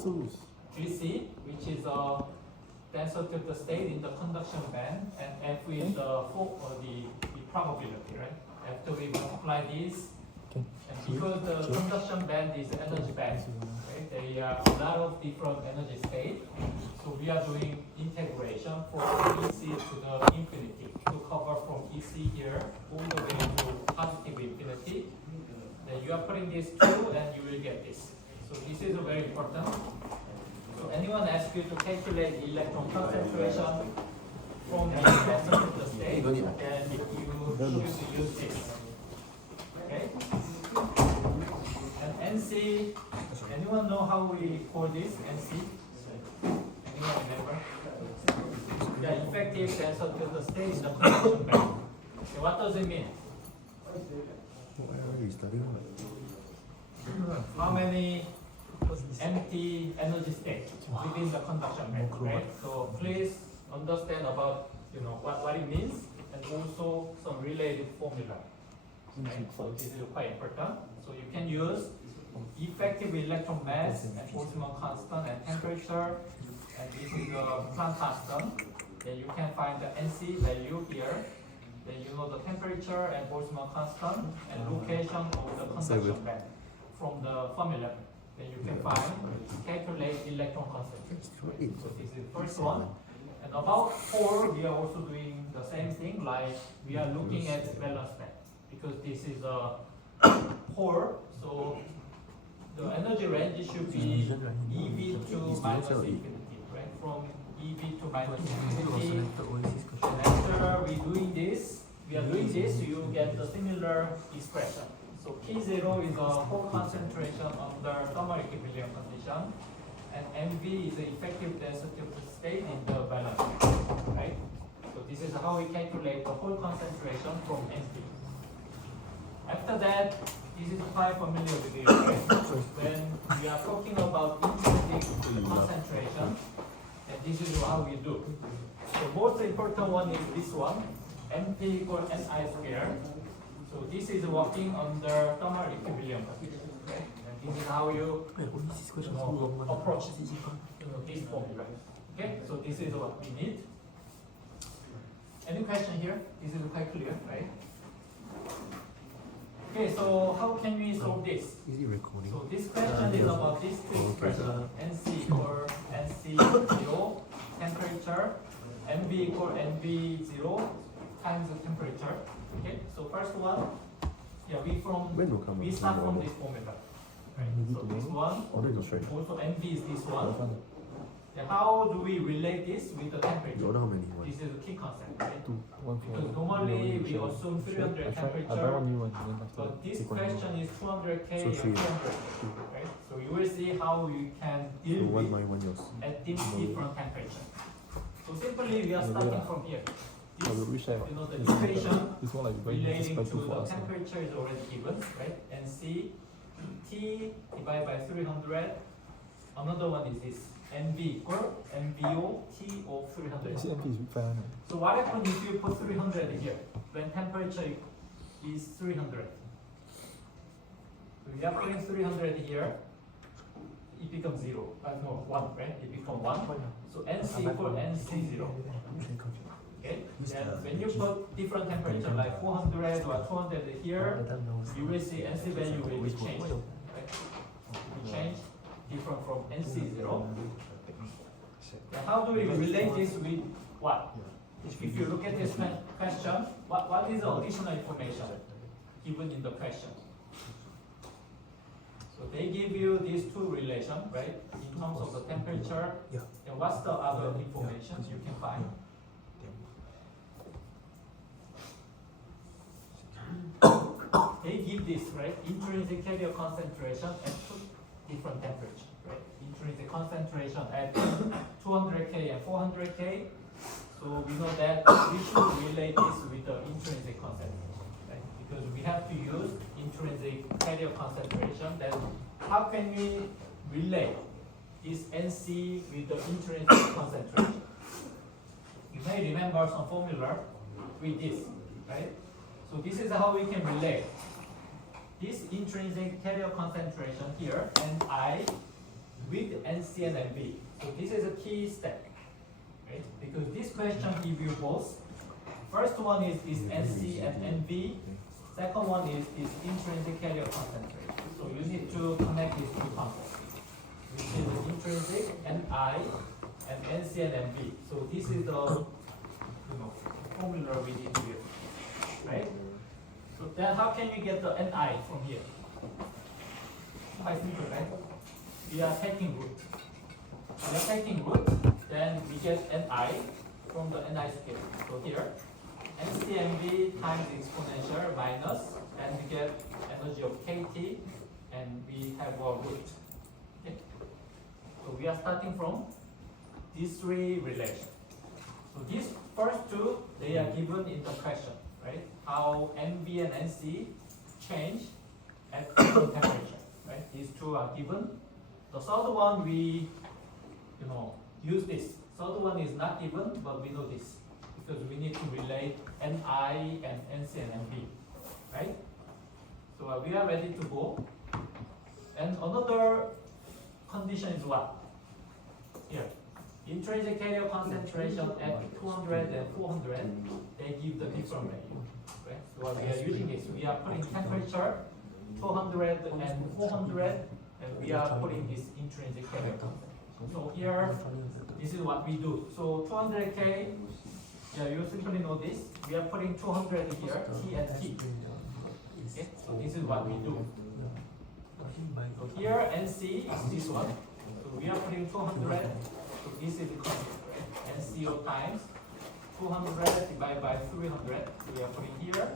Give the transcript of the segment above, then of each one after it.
Gc, which is a density of the state in the conduction band, and F is the probability, right? After we multiply this, and because the conduction band is energy band, right? There are a lot of different energy states. So we are doing integration from EC to the infinity to cover from EC here all the way to positive infinity. Then you are putting this 2 and you will get this. So this is very important. So anyone asks you to calculate electron concentration from the density of the state, then you should use this. Okay? And NC, anyone know how we call this NC? Anyone remember? Yeah, effective density of the state in the conduction band. Okay, what does it mean? How many empty energy states within the conduction band, right? So please understand about what it means and also some related formula. Right? So this is quite important. So you can use effective electron mass and Boltzmann constant and temperature, and this is the Planck constant. Then you can find the NC value here. Then you know the temperature and Boltzmann constant and location of the conduction band from the formula. Then you can calculate electron concentration. So this is the first one. And about core, we are also doing the same thing, like we are looking at valence band because this is a core. So the energy range should be EV to minus infinity, right? From EV to minus infinity. And after we are doing this, you get the similar expression. So P0 is a whole concentration under thermal equilibrium condition, and MV is the effective density of the state in the valence band, right? So this is how we calculate the whole concentration from MV. After that, this is quite familiar with you, right? When we are talking about intrinsic concentration, and this is how we do. So most important one is this one, MP equals NI squared. So this is working under thermal equilibrium condition, right? And this is how you approach this formula. Okay, so this is what we need. Any question here? This is quite clear, right? Okay, so how can we solve this? So this question is about this two expression, NC equal NC0 temperature, MV equal MV0 times the temperature. Okay, so first one, we start from this formula. Right? So this one, also MV is this one. And how do we relate this with the temperature? This is a key concept, right? Because normally we assume 300 temperature, but this question is 200K and 200, right? So you will see how you can deal with at this different temperature. So simply we are starting from here. The equation relating to the temperature is already given, right? And C, T divided by 300. Another one is this, MV equal MVO T of 300. So what happens if you put 300 here, when temperature is 300? So we are putting 300 here, it becomes 0, no, 1, right? It becomes 1. So NC equal NC0. Okay, and when you put different temperature like 400 or 200 here, you will see NC value will be changed. Right? It will change different from NC0. Now how do we relate this with what? If you look at this question, what is the additional information given in the question? So they give you these two relations, right? In terms of the temperature, and what's the other information you can find? They give this, right? Intrinsic carrier concentration at two different temperatures, right? Intrinsic concentration at 200K and 400K. So we know that we should relate this with the intrinsic concentration, right? Because we have to use intrinsic carrier concentration. Then how can we relate this NC with the intrinsic concentration? You may remember some formula with this, right? So this is how we can relate this intrinsic carrier concentration here, Ni with NC and NB. So this is a key step, right? Because this question gives you both. First one is this NC and NB. Second one is this intrinsic carrier concentration. So you need to connect these two concepts, which is the intrinsic NI and NC and NB. So this is the formula we need to use, right? So then how can you get the NI from here? Quite simple, right? We are taking root. We are taking root, then we get NI from the NI scale. So here, NCMB times exponential minus, and we get energy of KT, and we have a root. Okay? So we are starting from these three relations. So these first two, they are given in the question, right? How NB and NC change at different temperature, right? These two are given. The third one we, use this. Third one is not given, but we know this because we need to relate NI and NC and NB, right? So we are ready to go. And another condition is what? Here, intrinsic carrier concentration at 200 and 400, they give the different value, right? So what we are using is we are putting temperature 200 and 400, and we are putting this intrinsic carrier concentration. So here, this is what we do. So 200K, yeah, you simply know this. We are putting 200 here, T and T. Okay, so this is what we do. So here, NC is this one. So we are putting 200. So this is the constant, right? NCO times 200 divided by 300. So we are putting here.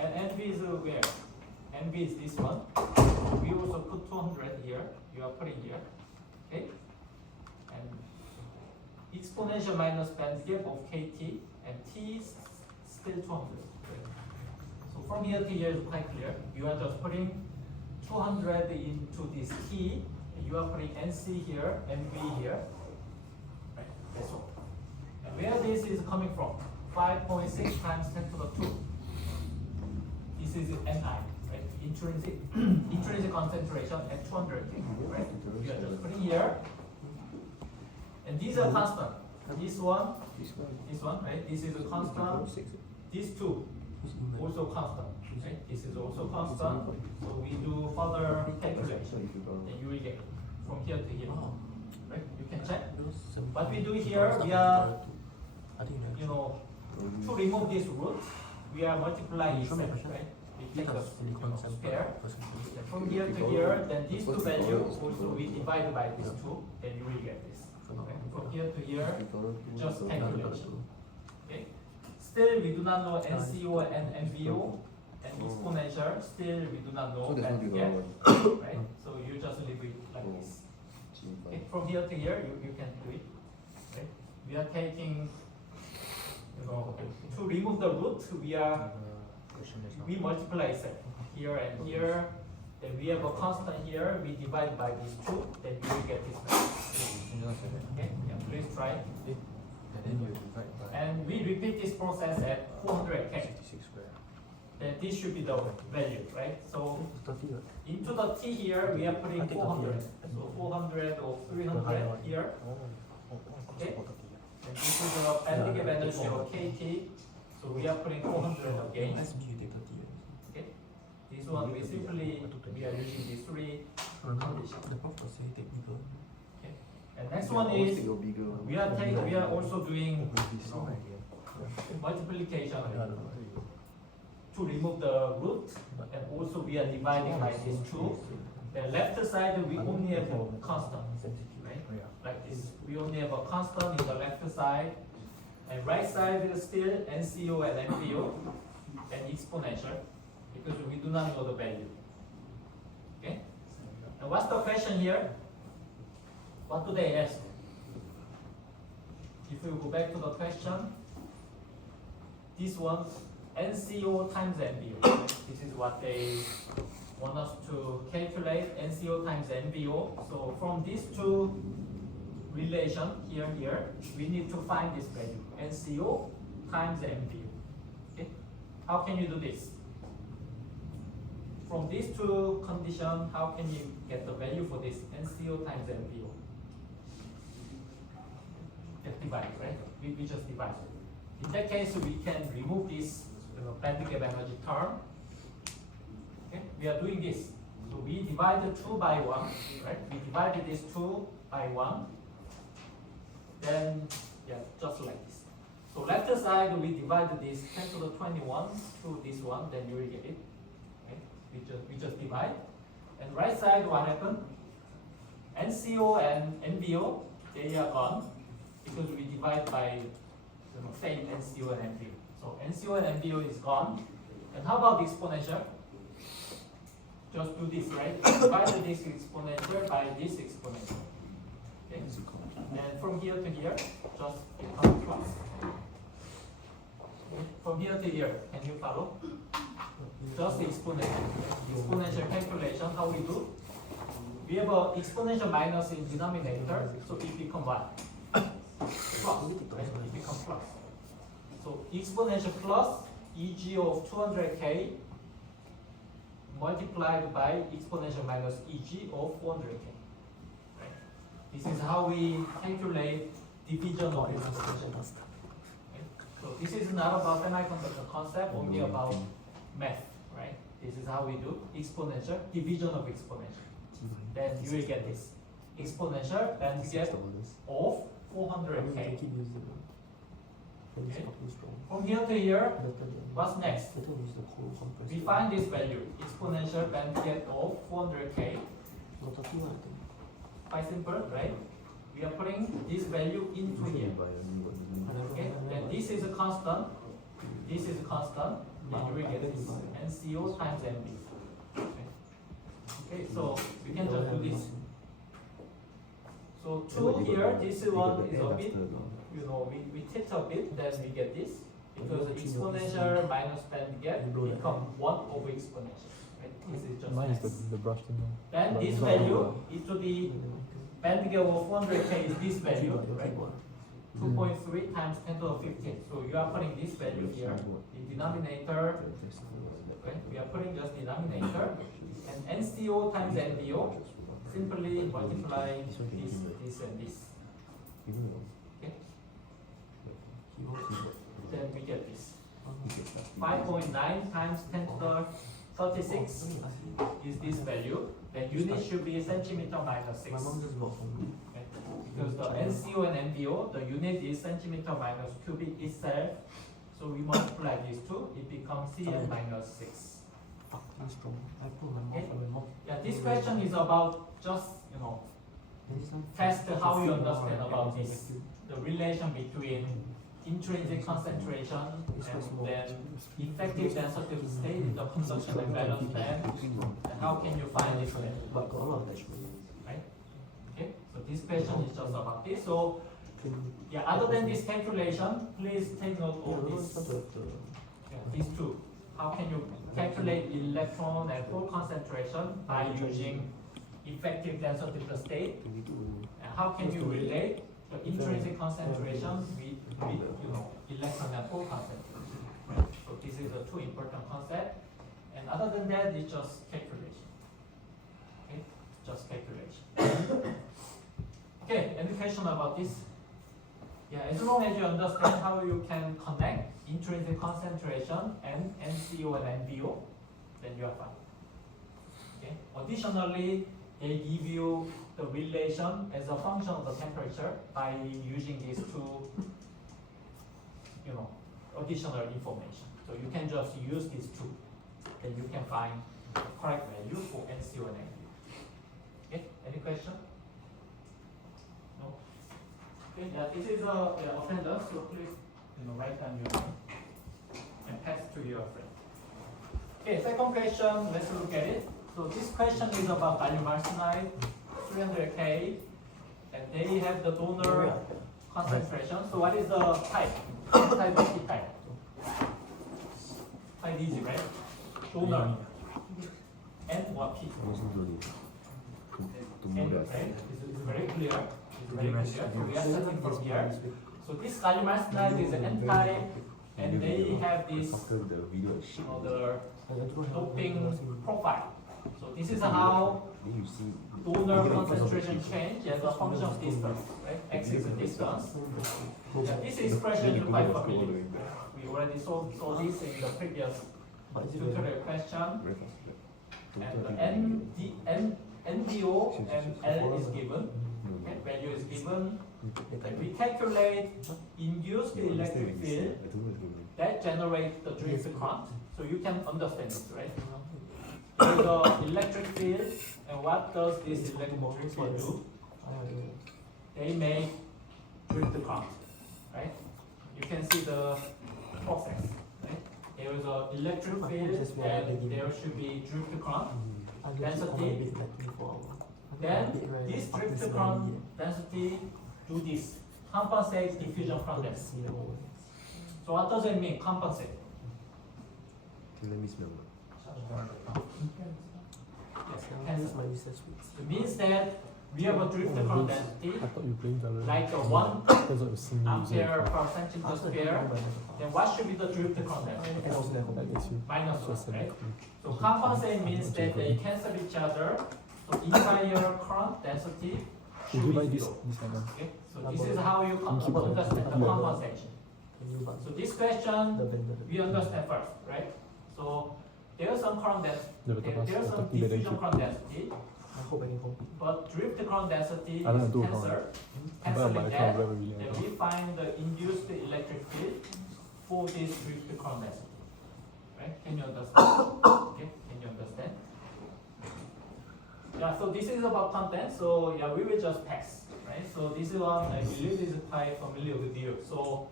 And NB is where? NB is this one. So we also put 200 here. You are putting here. Okay? And exponential minus band gap of KT, and T is still 200. Right? So from here to here is quite clear. You are just putting 200 into this T. You are putting NC here, NB here. Right? That's all. And where this is coming from? 5.6 times 10 to the 2. This is NI, right? Intrinsic concentration at 200. Right? You are just putting here. And these are constant. This one, right? This is a constant. These two also constant. Right? This is also constant. So we do further calculation, and you will get from here to here. Right? You can check. What we do here, we are, to remove this root, we are multiplying itself, right? We take the square. From here to here, then these two values also we divide by these two, then you will get this. Okay? From here to here, just calculation. Okay? Still, we do not know NCO and NBO and exponential. Still, we do not know band gap, right? So you just leave it like this. Okay? From here to here, you can do it. Right? We are taking, to remove the root, we multiply itself here and here. Then we have a constant here. We divide by these two. Then you will get this value. Okay, yeah, please try. And we repeat this process at 400K. Then this should be the value, right? So into the T here, we are putting 400. So 400 or 300 here. Okay. And this is the band gap energy of KT. So we are putting 400 again. Okay. This one we are using these three conditions. Okay. And next one is we are also doing multiplication to remove the root, and also we are dividing by these two. The left side we only have a constant, right? Like this, we only have a constant in the left side, and right side is still NCO and NBO and exponential because we do not know the value. Okay. And what's the question here? What do they ask? If you go back to the question, this one, NCO times NBO. This is what they want us to calculate, NCO times NBO. So from these two relation here, we need to find this value, NCO times NBO. Okay? How can you do this? from these two conditions, how can you get the value for this NCO times NBO? Just divide, right? We just divide. In that case, we can remove this band gap energy term. Okay, we are doing this. So we divided 2 by 1, right? We divided this 2 by 1. Then, yeah, just like this. So left side, we divided this 10 to the 21 to this one, then you will get it. Okay? We just divide. And right side, what happened? NCO and NBO, they are gone because we divide by same NCO and NBO. So NCO and NBO is gone. And how about the exponential? Just do this, right? Divide this exponential by this exponential. Okay? And from here to here, just become plus. Okay? From here to here, can you follow? Just the exponential. Exponential calculation, how we do? We have a exponential minus in denominator, so it becomes what? Plus, right? It becomes plus. So exponential plus EG of 200k multiplied by exponential minus EG of 400k. Right? This is how we calculate division of exponential. Okay? So this is not about semiconductor concept, only about math. Right? This is how we do exponential division of exponential. Then you will get this exponential and get of 400k. Okay. From here to here, what's next? We find this value, exponential bandgap of 400k. Quite simple, right? We are putting this value into here. Okay, then this is a constant. This is a constant. Then you will get this NCO times NB. Okay, so we can just do this. So 2 here, this one is a bit, we tilt a bit, then we get this. Because exponential minus band gap become 1 over exponential. Right? This is just Mine is nice. the brush thing. Then this value is to the band gap of 400k is this value, right? 2.3 times 10 to the 15. So you are putting this value here in denominator. Okay? We are putting just denominator. And NCO times NBO, simply multiply this, and this. Okay? Then we get this. 5.9 times 10 to the 36 is this value. The unit should be centimeter minus 6. Okay? Because the NCO and NBO, the unit is centimeter minus cubic itself. So we multiply these two, it becomes cm minus 6. Okay? Yeah, this question is about just, test how you understand about this, the relation between intrinsic concentration and then effective density of state in the conduction and balance band, and how can you find this value? Right? Okay, so this question is just about this. So, yeah, other than this calculation, please take note of this. Yeah, these two. How can you calculate electron and hole concentration by using effective density of the state? And how can you relate the intrinsic concentration with electron and hole concentration? Right? So this is the two important concepts. And other than that, it's just calculation. Okay, just calculation. Okay, any question about this? Yeah, as long as you understand how you can connect intrinsic concentration and NCO and NBO, then you are fine. Okay. Additionally, they give you the relation as a function of the temperature by using these two, additional information. So you can just use these two, then you can find the correct value for NCO and NBO. Okay. Any question? No. Okay. Yeah, this is a offender, so please, write down your name and pass to your friend. Okay, second question, let's look at it. So this question is about gallium arsenide, 300K, and they have the donor concentration. So what is the type? Type of P-type? Quite easy, right? Donor. And what P? And, right? It's very clear. It's very clear. So we are starting from here. So this gallium arsenide is an N-type and they have this After the video is shit. the I don't know. doping profile. So this is how Then you see. donor concentration change as a function of distance, right? X is the distance. Yeah, this expression is quite familiar. We already saw this in the previous tutorial question. And the NDO and L is given. Okay, value is given. And we calculate induced electric field that generates the drift current. So you can understand it, right? There is an electric field, and what does this electric field do? They make drift current, right? You can see the process, right? There is an electric field, and there should be drift current density. Then this drift current density do this, compensate diffusion current density. So what does it mean, compensate? Let me smell. Yes, That's my cancel. research bits. It means that we have a drift current density I thought you were playing Valorant. like a 1 That's what you're seeing me using it ampere for. per centimeter square. Then what should be the drift current density? That gets you. Minus 1, Just a right? bit. So compensate means that they cancel each other. So entire current density Would should you be buy this 0. one? Okay? So this is how you Thank you. understand the compensation. Can you buy So this question the vendor? we understand first, right? So there's some current density, there's some Tapi beda diffusion sikit. current density, I hope I can compete. but drift current density I don't is know, do cancelled. But Cancelling I that, can't remember really. then we find the induced electric field for this drift current density. Right? Can you understand? Okay, can you understand? Yeah, so this is about content, so yeah, we will just pass, right? So this one, I believe is quite familiar with you. So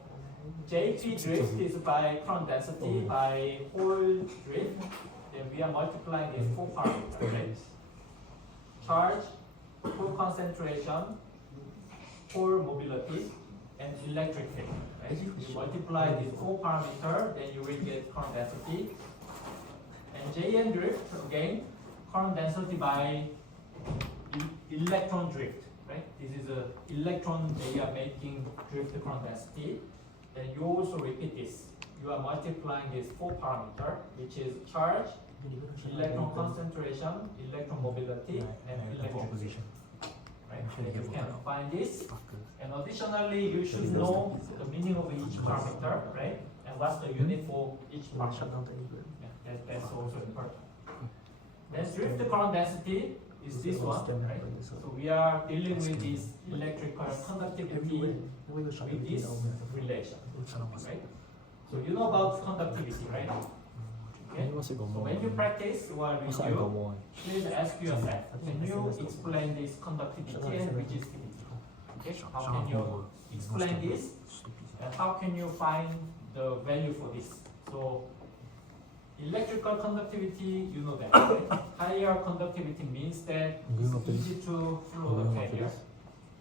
JP drift is by current density by whole drift, then we are multiplying these 4 parameters, right? Charge, pole concentration, pole mobility, and electric field, right? You multiply these 4 parameters, then you will get current density. And JN drift, again, current density by electron drift, right? This is a electron they are making drift current density. Then you also repeat this. You are multiplying these 4 parameters, which is charge, electron concentration, electron mobility, and electric field. Right? Then you can find this. And additionally, you should know the meaning of each parameter, right? And what's the unit for each Shut parameter. down Telegram. Yeah, that's also important. Then drift current density is this one, right? So we are dealing with this electrical conductivity with this relation, right? So you know about conductivity, right? Okay. What's it So got more? when you practice while What's that got review, more? please ask yourself, can you explain this conductivity and resistivity? Okay, how can you explain this? And how can you find the value for this? So electrical conductivity, you know that, right? Higher conductivity means that it's easy to flow the carrier,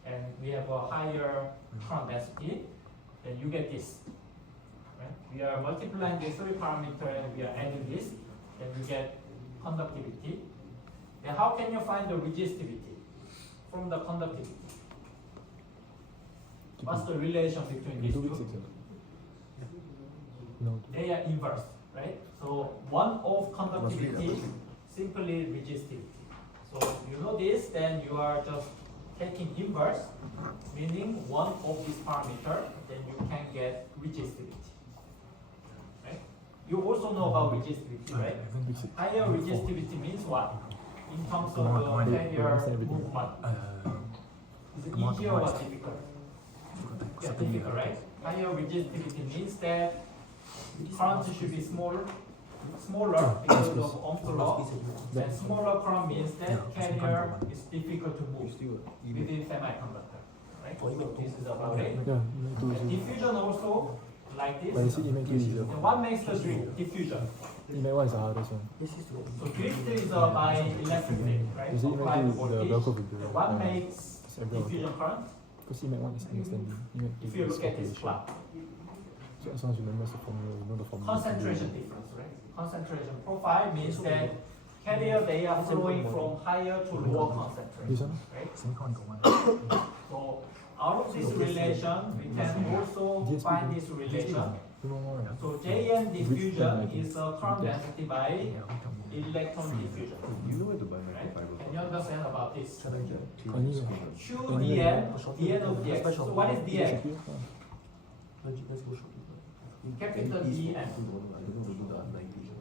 and we have a higher current density, then you get this. Right? We are multiplying these 3 parameters and we are adding this, then you get conductivity. Then how can you find the resistivity from the conductivity? What's the relation between these two? No. They are inverse, right? So 1 of conductivity, simply resistivity. So you know this, then you are just taking inverse, meaning 1 of this parameter, then you can get resistivity. Right? You also know about resistivity, right? Higher resistivity means what? In terms of the carrier movement. Is it easier or difficult? Yeah, difficult, right? Higher resistivity means that current should be smaller because of Ohm's law. And smaller current means that carrier is difficult to move within semiconductor, right? So this is about it. Yeah, you And make two. diffusion also like But you this. see, you make two easier. And what makes the diffusion? You make one is the hardest one. This is the So drift is by electric field, right? You see, you Applied make two is the voltage. bell curve with the. And what makes It's everyone. diffusion current? Because you make one is understanding. You make two If you is look at this calculation. plot, So as long as you remember the formula, you know the formula. concentration difference, right? Concentration profile means that carrier they are flowing from higher to lower This concentration, one? right? So out of this relation, we can also find this relation So Jn diffusion is a current density by electron diffusion. You know where to buy Right? microfiber Can you understand about this? Challenger. Q dn, dn of dx. So what is dn? Let's go shopping. Capital Dn. I don't know to do the 90.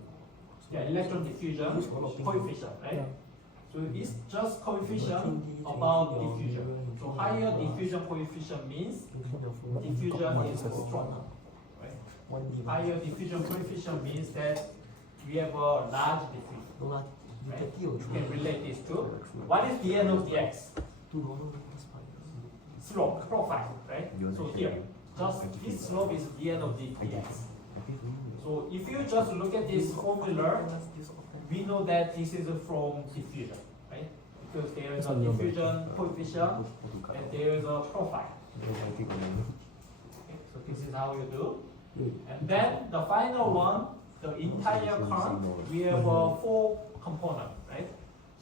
Yeah, electron diffusion coefficient, right? So it's just coefficient about diffusion. So higher diffusion coefficient means diffusion is strong. Right? 1D. Higher diffusion coefficient means that we have a large diffusion. No lah. Right? You You can relate these two. What is dn of dx? Slope, profile, right? So here, just this slope is dn of dx. So if you just look at this formula, we know that this is from diffusion, right? Because there is a diffusion coefficient and there is a profile. Okay, so this is how you do. And then the final one, the entire current, we have 4 components, right?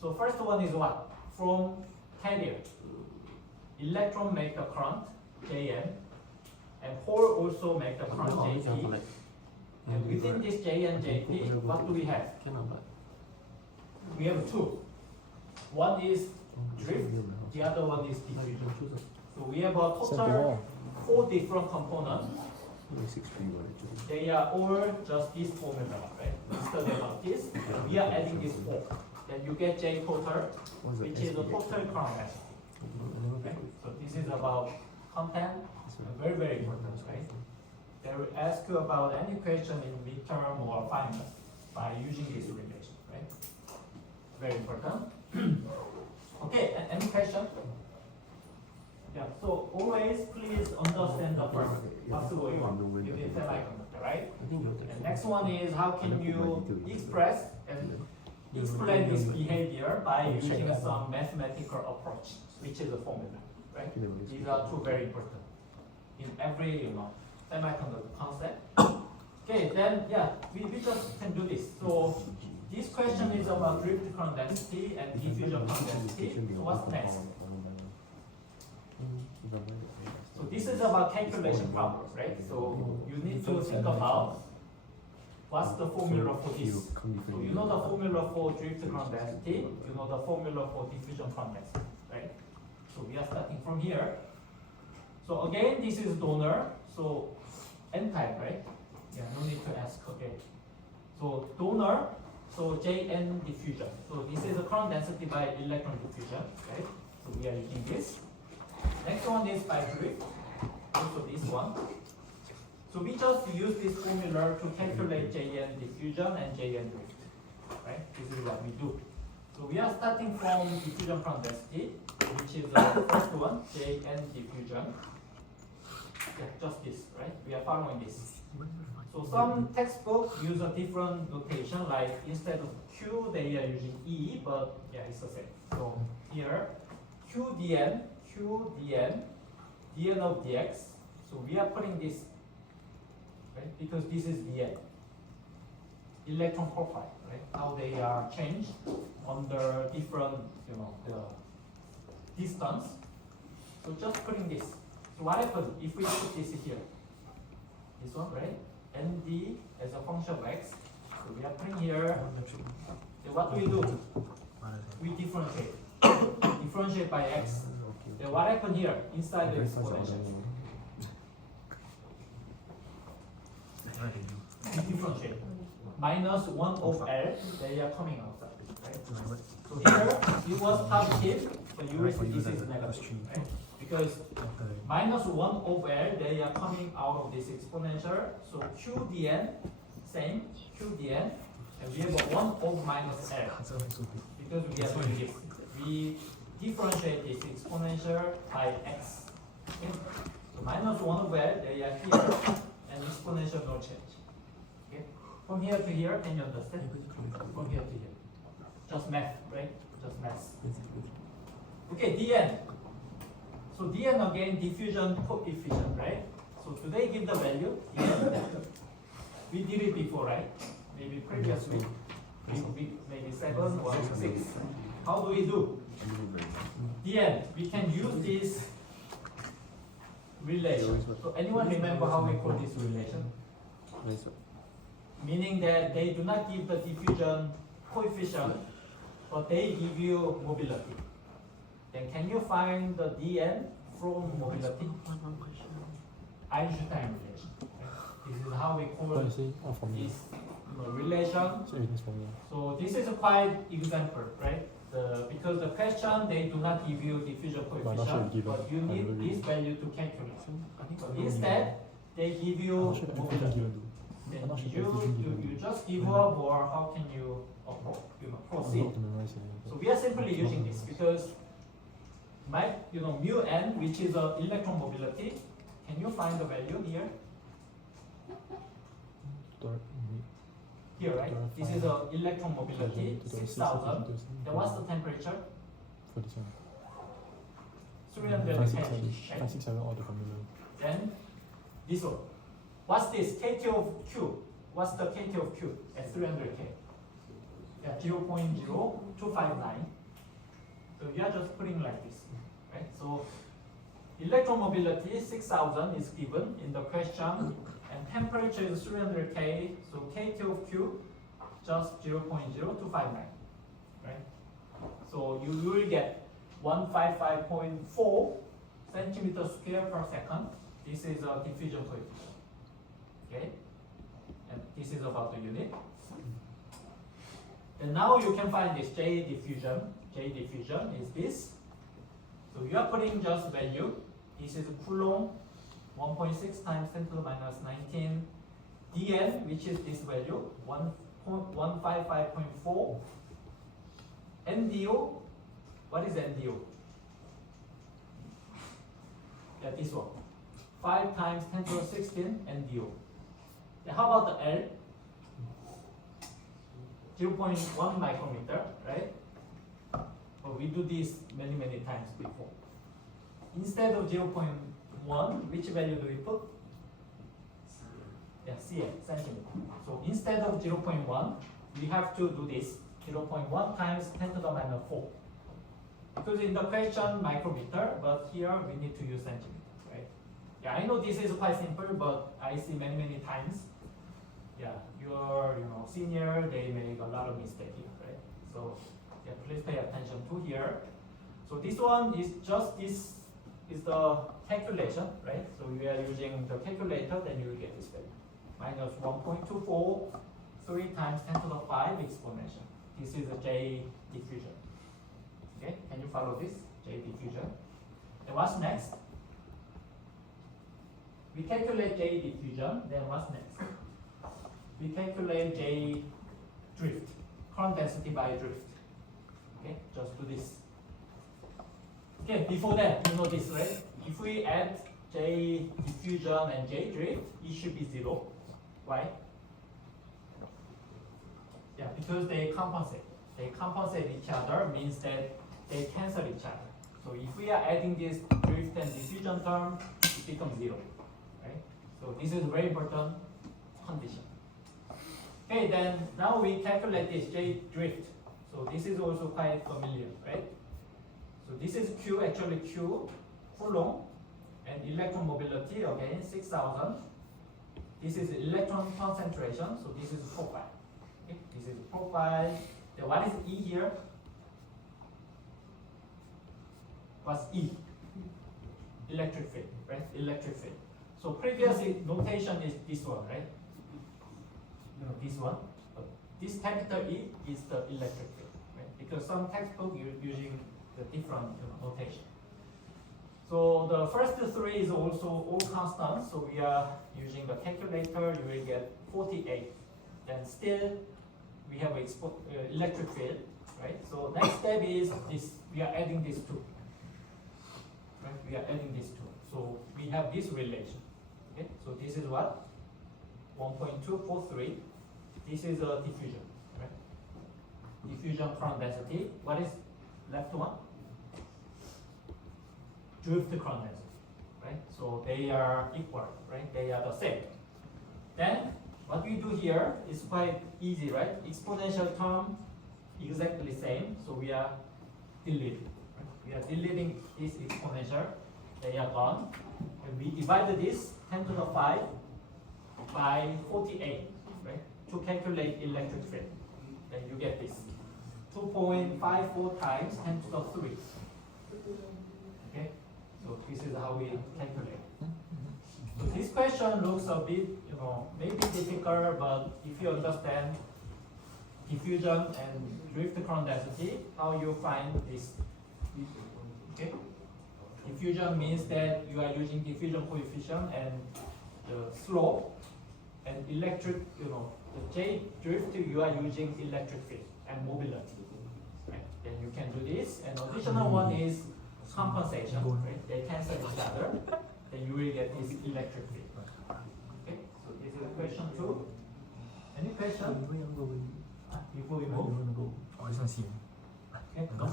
So first one is what? From carrier. Electron make the current, Jn, and hole also make the current, Jp. And within this J and Jp, what do we have? We have 2. One is drift, the other one is diffusion. So we have a total 4 different components. 631 actually. They are all just this formula, right? Instead of this, we are adding this 4. Then you get J total, What's the which is the total SPH? current density. Okay? So this is about content, very, very important, right? They will ask you about any question in midterm or final by using this relation, right? Very important. Okay, any question? Yeah, so always please understand the first, what's going on within semiconductor, right? And next one is how can you express and explain this behavior by using some mathematical approach, which is a formula, right? These are 2 very important in every, semiconductor concept. Okay, then yeah, we just can do this. So this question is about drift current density and diffusion current density. So what's next? So this is about calculation problem, right? So you need to think about what's the formula for this. So you know the formula for drift current density, you know the formula for diffusion current density, right? So we are starting from here. So again, this is donor, so n-type, right? Yeah, no need to ask again. So donor, so Jn diffusion. So this is the current density by electron diffusion, right? So we are using this. Next one is by drift, also this one. So we just use this formula to calculate Jn diffusion and Jn drift, right? This is what we do. So we are starting from diffusion current density, which is the first one, Jn diffusion. Yeah, just this, right? We are following this. So some textbook use a different notation, like instead of Q, they are using E, but yeah, it's the same. So here, Q dn, dn of dx. So we are putting this, right? Because this is dn. Electron profile, right? How they are changed under different, the distance. So just putting this. So what happens if we put this here? This one, right? nd as a function of x. So we are putting here. Then what do we do? We differentiate. Differentiate by x. Then what happened here inside the exponential? We differentiate. Minus 1 of L, they are coming outside. Right? So here it was positive, so you will see this is negative. Right? Because minus 1 of L, they are coming out of this exponential. So Q dn, same, Q dn, and we have a 1 over minus L. Because we are doing this. We differentiate this exponential by x. Okay? So minus 1 over L, they are here, and exponential no change. Okay? From here to here, can you understand? From here to here. Just math, right? Just math. Okay, dn. So dn again, diffusion coefficient, right? So today give the value, dn. We did it before, right? Maybe previously. Maybe 7 or 6. How do we do? dn, we can use this relation. So anyone remember how we call this relation? 그래서 meaning that they do not give the diffusion coefficient, but they give you mobility. Then can you find the dn from mobility? One question. Einstein relation. This is how we What call you say? Oh, formula. this relation. So everything's formula. So this is a quite example, right? Because the question they do not give you diffusion I'm not sure coefficient, given. but you I'm need really- this value to calculate. I think But instead, they give you I'm not sure that everything mobility. given though. Then I'm not sure you, if everything you, given. you just give up, or how can you I'm proceed? not to memorize it. So we are simply using this because mu n, which is the electron mobility. Can you find the value here? Here, right? This is the electron mobility, 6,000. Then what's the temperature? For this one. 300 5, 6, Kelvin, 7, right? 5, 6, 7, all the formula. Then this one. What's this? KT of Q. What's the KT of Q at 300 K? Yeah, 0.0259. So we are just putting like this, right? So electron mobility 6,000 is given in the question, and temperature is 300 K. So KT of Q just 0.0259, right? So you will get 155.4 centimeter square per second. This is a diffusion coefficient. Okay, and this is about the unit. And now you can find this J diffusion. J diffusion is this. So you are putting just value. This is Coulomb, 1.6 times 10 to the minus 19. Dn, which is this value, 155.4. NDO, what is NDO? Yeah, this one. 5 times 10 to the 16 NDO. Then how about the L? 0.1 micrometer, right? But we do this many times before. Instead of 0.1, which value do we put? Yeah, cm, centimeter. So instead of 0.1, we have to do this 0.1 times 10 to the minus 4. Because in the question micrometer, but here we need to use centimeter, right? Yeah, I know this is quite simple, but I see many times. Yeah, your senior, they make a lot of mistake here, right? So yeah, please pay attention to here. So this one is just this is the calculation, right? So we are using the calculator, then you will get this value. Minus 1.24, 3 times 10 to the 5 exponential. This is a J diffusion. Okay, can you follow this? J diffusion. Then what's next? We calculate J diffusion, then what's next? We calculate J drift, current density by drift. Okay, just do this. Okay, before that, you know this, right? If we add J diffusion and J drift, it should be 0. Why? Yeah, because they compensate. They compensate each other, means that they cancel each other. So if we are adding this drift and diffusion term, it becomes 0, right? So this is a very important condition. Okay, then now we calculate this J drift. So this is also quite familiar, right? So this is Q, actually Q, Coulomb, and electron mobility, again, 6,000. This is electron concentration, so this is profile. Okay, this is profile. Then what is E here? What's E? Electric field, right? Electric field. So previous notation is this one, right? This one. But this capital E is the electric field, right? Because some textbook you're using the different notation. So the first three is also all constant. So we are using the calculator. You will get 48. Then still we have electric field, right? So next step is this. We are adding these two. Right? We are adding these two. So we have this relation. Okay. So this is what 1.243. This is a diffusion, right? Diffusion current density. What is left one? Drift current density, right? So they are equal, right? They are the same. Then what we do here is quite easy, right? Exponential term exactly same. So we are deleting. Right? We are deleting this exponential. They are gone. And we divide this 10 to the 5 by 48, right? To calculate electric field. Then you get this 2.54 times 10 to the 3. Okay, so this is how we calculate. So this question looks a bit, maybe difficult, but if you understand diffusion and drift current density, how you find this? Okay, diffusion means that you are using diffusion coefficient and the slope, and electric, the J drift, you are using electric field and mobility. Right? Then you can do this, and additional one is compensation. Right? They cancel each other. Then you will get this electric field. Okay, so this is question 2. Any question before we move? Okay, go.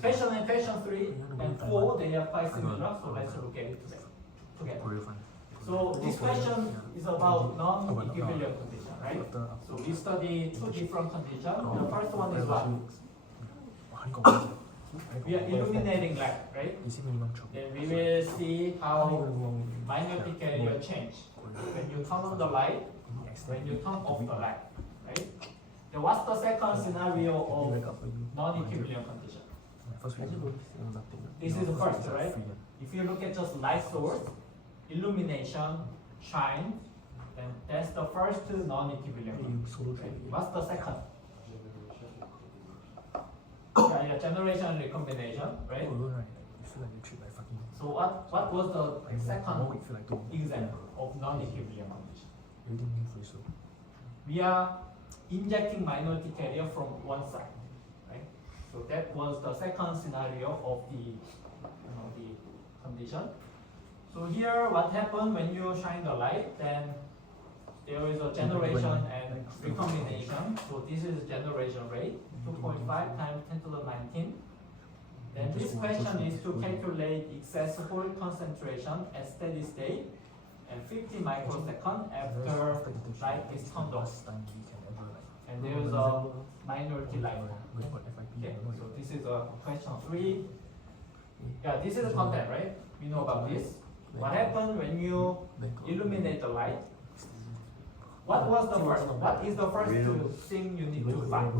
Question and question 3 and 4, they are quite similar, so let's look at it together. So this question is about non-equilibrium condition, right? So we study 2 different conditions. The first one is what? We are illuminating light, right? Then we will see how magnetic area change when you turn on the light, when you turn off the light, right? Then what's the second scenario of non-equilibrium condition? This is the first, right? If you look at just light source, illumination, shine, then that's the first non-equilibrium condition. Right? What's the second? Yeah, generation and recombination, right? So what was the second example of non-equilibrium condition? We are injecting minority carrier from one side, right? So that was the second scenario of the condition. So here, what happened when you shine the light? Then there is a generation and recombination. So this is generation rate, 2.5 times 10 to the 19. Then this question is to calculate excess hole concentration at steady state and 50 microseconds after light is turned off. And there is a minority light. Okay, so this is a question 3. Yeah, this is the content, right? We know about this. What happened when you illuminate the light? What was the first? What is the first thing you need to find?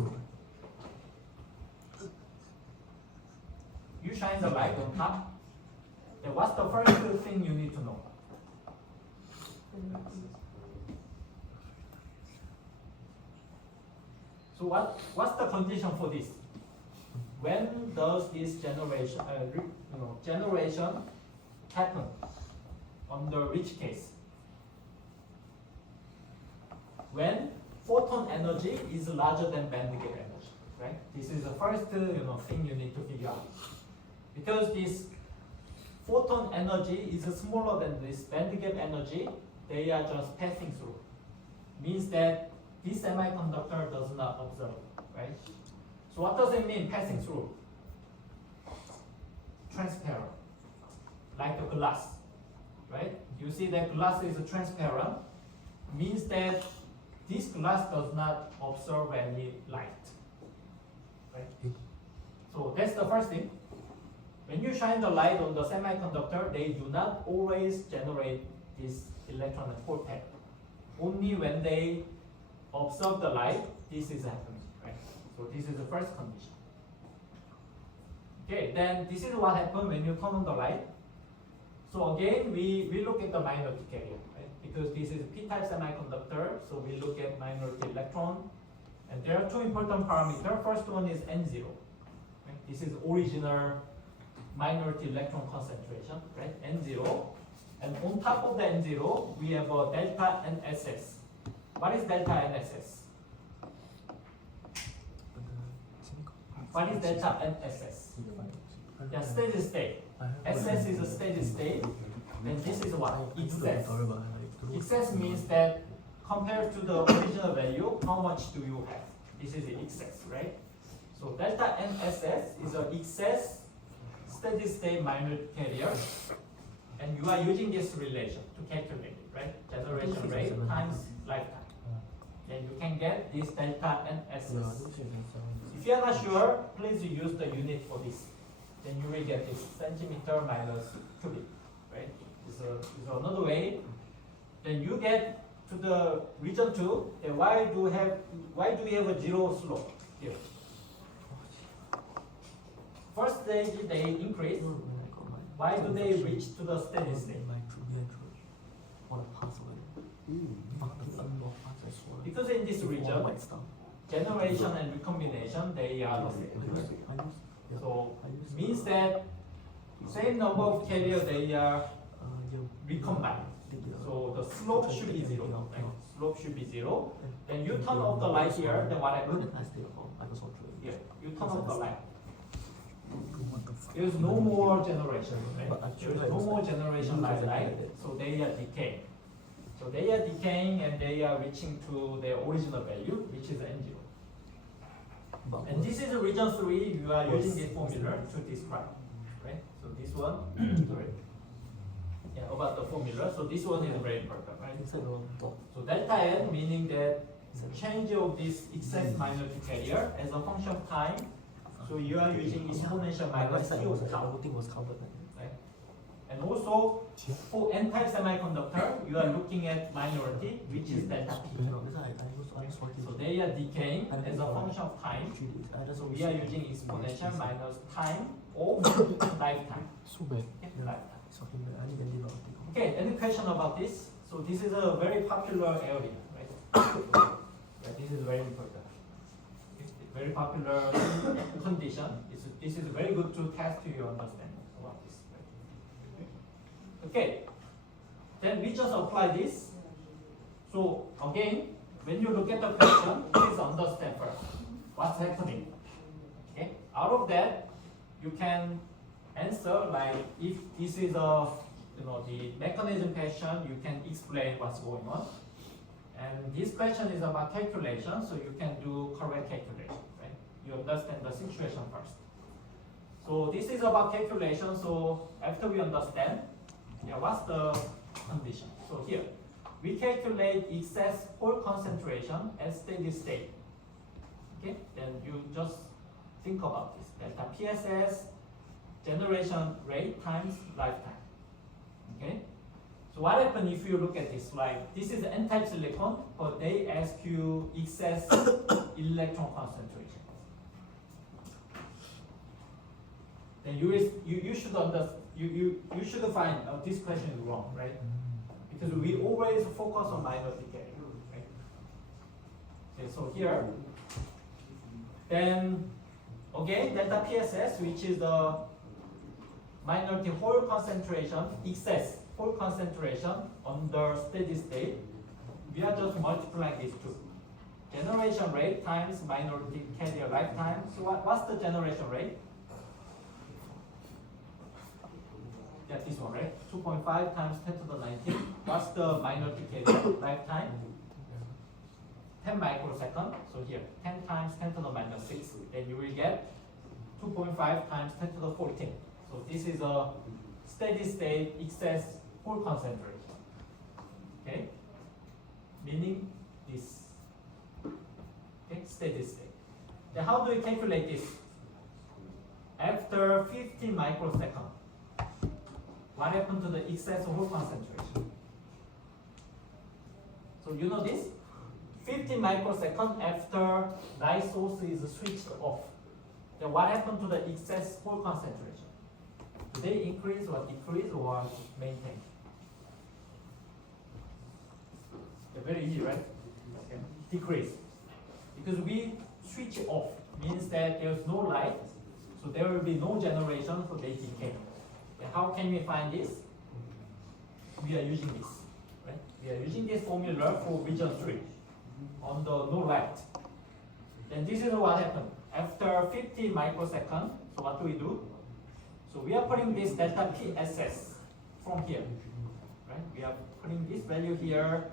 You shine the light on top. Then what's the first thing you need to know? So what's the condition for this? When does this generation happen? Under which case? When photon energy is larger than band gap energy, right? This is the first thing you need to figure out. Because this photon energy is smaller than this band gap energy, they are just passing through. Means that this semiconductor does not observe, right? So what does it mean, passing through? Transparent, like the glass, right? You see that glass is transparent, means that this glass does not absorb any light, right? So that's the first thing. When you shine the light on the semiconductor, they do not always generate this electron and hole pair. Only when they observe the light, this is happening, right? So this is the first condition. Okay, then this is what happens when you turn on the light. So again, we look at the minority carrier, right? Because this is a p-type semiconductor, so we look at minority electron. And there are 2 important parameters. First one is N0. Right? This is original minority electron concentration, right? N0. And on top of the N0, we have a delta NSS. What is delta NSS? What is delta NSS? Yeah, steady state. SS is a steady state, and this is what? Excess. Excess means that compared to the original value, how much do you have? This is the excess, right? So delta NSS is an excess steady state minority carrier, and you are using this relation to calculate it, right? Generation rate times lifetime. Then you can get this delta NSS. If you are not sure, please use the unit for this. Then you will get this centimeter minus cubic, right? This is another way then you get to the region 2, then why do we have a zero slope here? First stage they increase. Why do they reach to the steady state? Because in this region, generation and recombination, they are the same. So means that same number of carrier they are recombined. So the slope should be zero. Right? Slope should be zero. Then you turn off the light here, then what happens? Here, you turn off the light. There's no more generation, right? There's no more generation like light, so they are decaying. So they are decaying and they are reaching to their original value, which is N0. And this is a region 3, you are using this formula to describe, right? So this one, sorry. Yeah, about the formula. So this one is very important, right? So delta N meaning that change of this excess minority carrier as a function of time. So you are using exponential minus T of tau, right? And also for n-type semiconductor, you are looking at minority, which is delta P. So they are decaying as a function of time. So we are using exponential minus time of lifetime. 수배. Okay, lifetime. Okay, any question about this? So this is a very popular area, right? Right, this is very important. It's a very popular condition. This is very good to test your understanding about this. Right? Okay, then we just apply this. So again, when you look at the question, please understand first what's happening. Okay, out of that, you can answer like if this is a the mechanism question, you can explain what's going on. And this question is about calculation, so you can do correct calculation, right? You understand the situation first. So this is about calculation, so after we understand, what's the condition? So here, we calculate excess hole concentration at steady state. Okay, then you just think about this. Delta PSS, generation rate times lifetime. Okay, so what happens if you look at this slide? This is n-type silicon, but they ask you excess electron concentration. Then you should find this question is wrong, right? Because we always focus on minority carrier, right? Okay, so here, then again delta PSS, which is the minority hole concentration, excess hole concentration under steady state, we are just multiplying these two. Generation rate times minority carrier lifetime. So what's the generation rate? Yeah, this one, right? 2.5 times 10 to the 19. What's the minority carrier lifetime? 10 microsecond. So here, 10 times 10 to the minus 6. Then you will get 2.5 times 10 to the 14. So this is a steady state excess hole concentration. Okay? Meaning this. Okay, steady state. Then how do we calculate this? After 50 microseconds, what happened to the excess hole concentration? So you know this? 50 microseconds after light source is switched off. Then what happened to the excess hole concentration? Do they increase or decrease or maintain? They're very easy, right? Okay. Decrease. Because we switch off means that there's no light, so there will be no generation, so they decay. And how can we find this? We are using this, right? We are using this formula for region 3 on the no light. Then this is what happened. After 50 microseconds, so what do we do? So we are putting this delta PSS from here, right? We are putting this value here.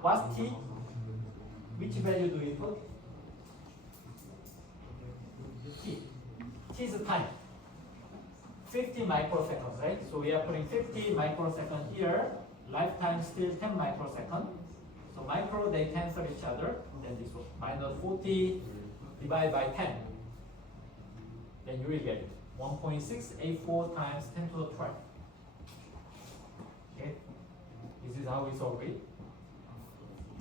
What's T? Which value do we put? T. T is the time. 50 microseconds, right? So we are putting 50 microseconds here. Lifetime still 10 microseconds. So micro, they cancel each other. Then this one, minus 40 divided by 10. Then you will get it. 1.684 times 10 to the 12. Okay, this is how we solve it.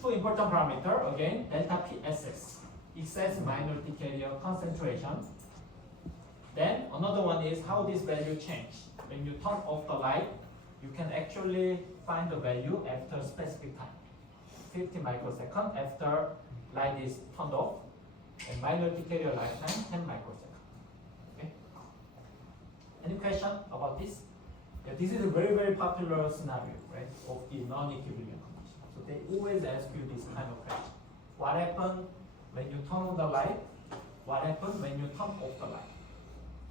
two important parameter again, delta PSS, excess minority carrier concentration. Then another one is how this value change. When you turn off the light, you can actually find the value after specific time. 50 microsecond after light is turned off, and minority carrier lifetime 10 microsecond. Okay. Any question about this? Yeah, this is a very popular scenario, right, of the non-equilibrium condition. So they always ask you this kind of question. What happens when you turn on the light? What happens when you turn off the light?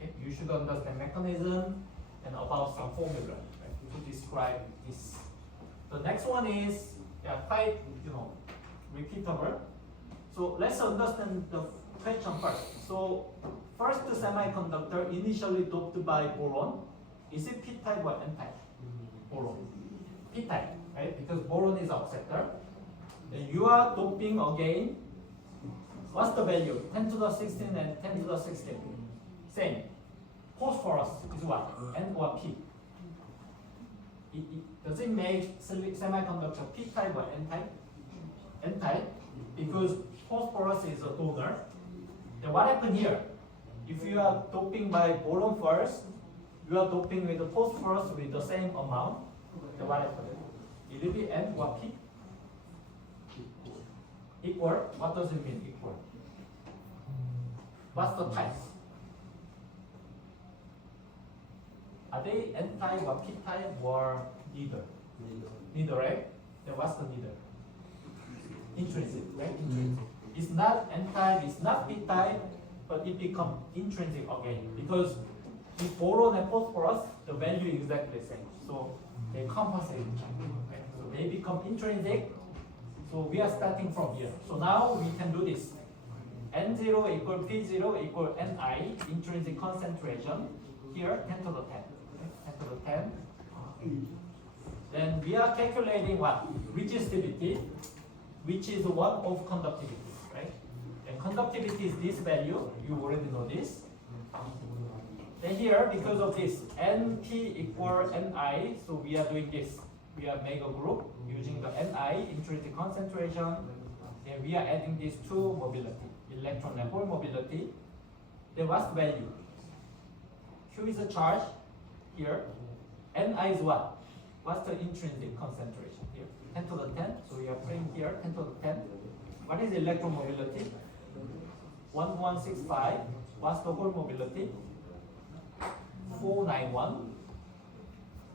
Okay, you should understand mechanism and about some formula, right, to describe this. The next one is quite repeatable. So let's understand the question first. So first semiconductor initially doped by boron. Is it p-type or n-type? Boron. P-type, right? Because boron is acceptor. Then you are doping again. What's the value? 10 to the 16 and 10 to the 16. Same. Phosphorus is what? N or P? Does it make semiconductor p-type or n-type? N-type, because phosphorus is a donor. Then what happened here? If you are doping by boron first, you are doping with the phosphorus with the same amount. Then what happened? It will be N or P? Equal? What does it mean, equal? What's the types? Are they N-type or P-type or neither? Neither, right? Then what's the neither? Intrinsic, right? Intrinsic. It's not N-type, it's not P-type, but it becomes intrinsic again. Because with boron and phosphorus, the value is exactly the same. So they compensate each other. Right? So they become intrinsic. So we are starting from here. So now we can do this. N0 equal P0 equal Ni, intrinsic concentration. Here, 10 to the 10. Okay? 10 to the 10. Then we are calculating what? Resistivity, which is one of conductivity, right? And conductivity is this value. You already know this. Then here, because of this, Np equal Ni, so we are doing this. We are make a group using the Ni, intrinsic concentration. Then we are adding these two mobility, electron and hole mobility. Then what's the value? Q is a charge here. Ni is what? What's the intrinsic concentration here? 10 to the 10. So we are putting here 10 to the 10. What is electron mobility? 1165. What's the hole mobility? 491.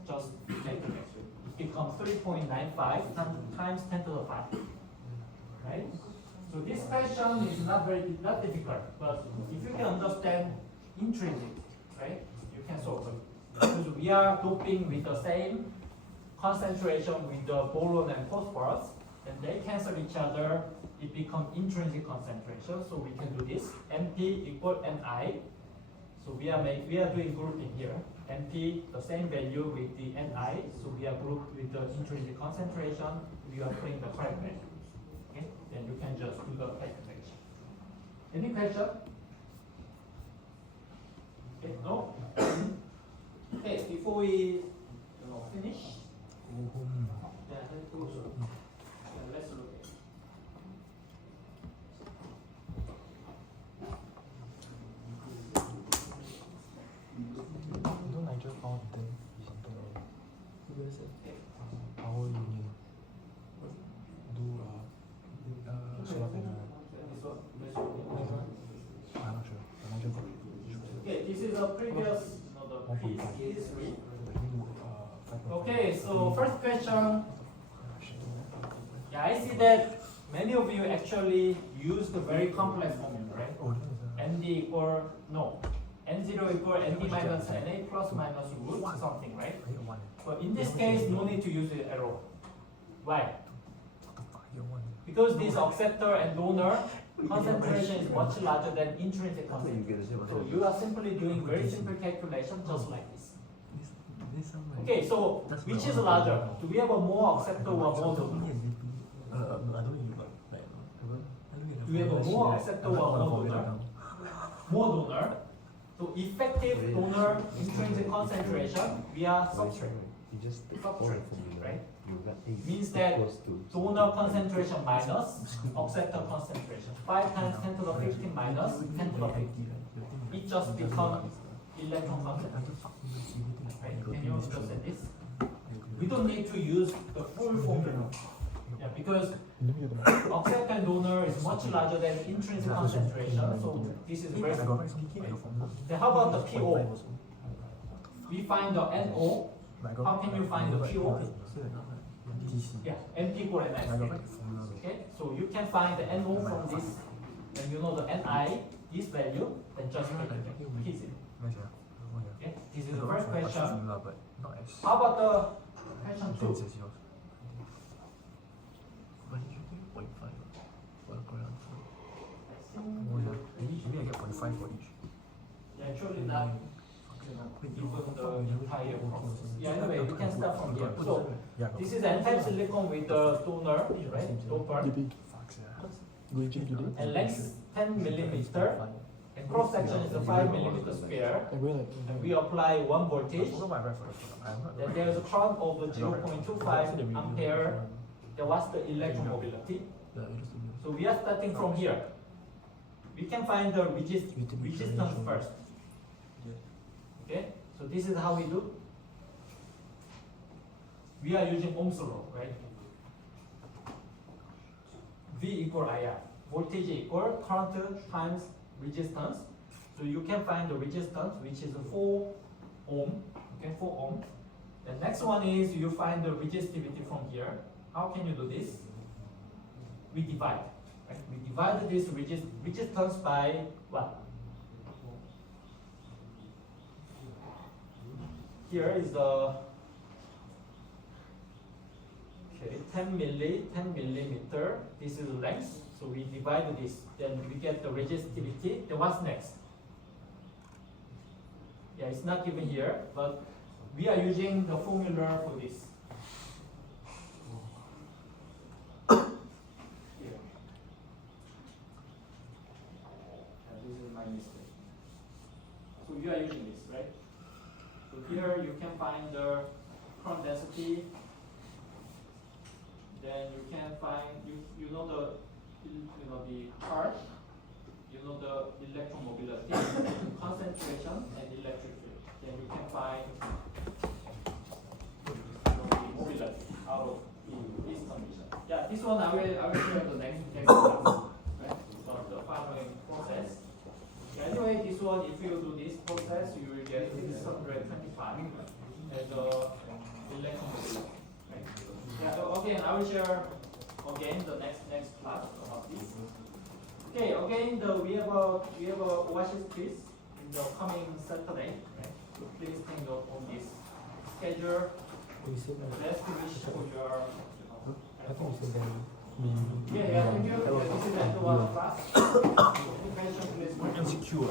Just calculate. It becomes 3.95 times 10 to the 5. Right? So this question is not difficult, but if you can understand intrinsic, right, you can solve it. Because we are doping with the same concentration with the boron and phosphorus, and they cancel each other. It becomes intrinsic concentration. So we can do this. Np equal Ni. So we are doing grouping here. Np the same value with the Ni. So we are grouped with the intrinsic concentration. We are putting the correct value. Okay. Then you can just do the calculation. Any question? Okay. No. Okay. Before we finish. Yeah, let's look at it. Don't Nigel found them something like Where is it? power union. Do solar panel. This one. I'm not sure. Nigel got Okay. This is a previous the history. Okay. So first question. Yeah, I see that many of you actually use the very complex formula, right? Oh, this is Nd equal N0 equal Nd minus Na plus minus root something, right? one. But in this case, no need to use the arrow. Why? Year one. Because this acceptor and donor concentration is much larger than intrinsic How do you concentration. get a zero? So you are simply doing very simple calculation just like this. This somewhere. Okay, so which is larger? Do we have a more acceptor or more donor? I don't need but like Do we have a more acceptor or more donor? More donor. So effective donor intrinsic concentration, we are subtract. You just take all the Subtract, formula, right? you got A Means that equals to donor concentration minus acceptor concentration. 5 times 10 to the 15 minus 10 to the 15. It just becomes electron concentration. Right? Can you understand this? We don't need to use the full formula. Yeah, because acceptor and donor is much larger than intrinsic concentration, so this is very simple. Then how about the PO? We find the NO. How can you find the PO? Yeah, NP equal NI. Okay, so you can find the NO from this, and you know the NI, this value, then just take it. Easy. Okay, this is the first question. How about the question 2? Maybe I get 0.5 for each. Actually not given the entire process. Yeah, anyway, we can start from here. So this is N-type silicon with the donor, right? Doper. Going to today? And length 10 millimeter. And cross section is a 5 millimeter square. I'm going And we apply 1 voltage. I'm not. Then there is a current of 0.25 ampere. Then what's the electromobility? So we are starting from here. We can find the resistance first. Okay, so this is how we do. We are using Ohm's law, right? V equal IR. Voltage equal current times resistance. So you can find the resistance, which is 4 ohm. Okay, 4 ohm. The next one is you find the resistivity from here. How can you do this? We divide. Right? We divide this resistance by what? Here is the 10 millimeter. This is the length. So we divide this. Then we get the resistivity. Then what's next? Yeah, it's not given here, but we are using the formula for this. Here. This is my mistake. So we are using this, right? So here you can find the current density. Then you can find you know the charge, you know the electromobility, concentration, and electric field. Then you can find the mobility out of this condition. Yeah, this one I will share the next class. Right? So the following process. Anyway, this one, if you do this process, you will get 625 as the electromobility. Right? Yeah, so again, I will share again the next class about this. Okay, again, we have a Oasis quiz in the coming Saturday. Right? So please take note on this schedule. Best wish for your. I think you said that Yeah, thank you. Yeah, this is the end of our class. Any question, please. insecure.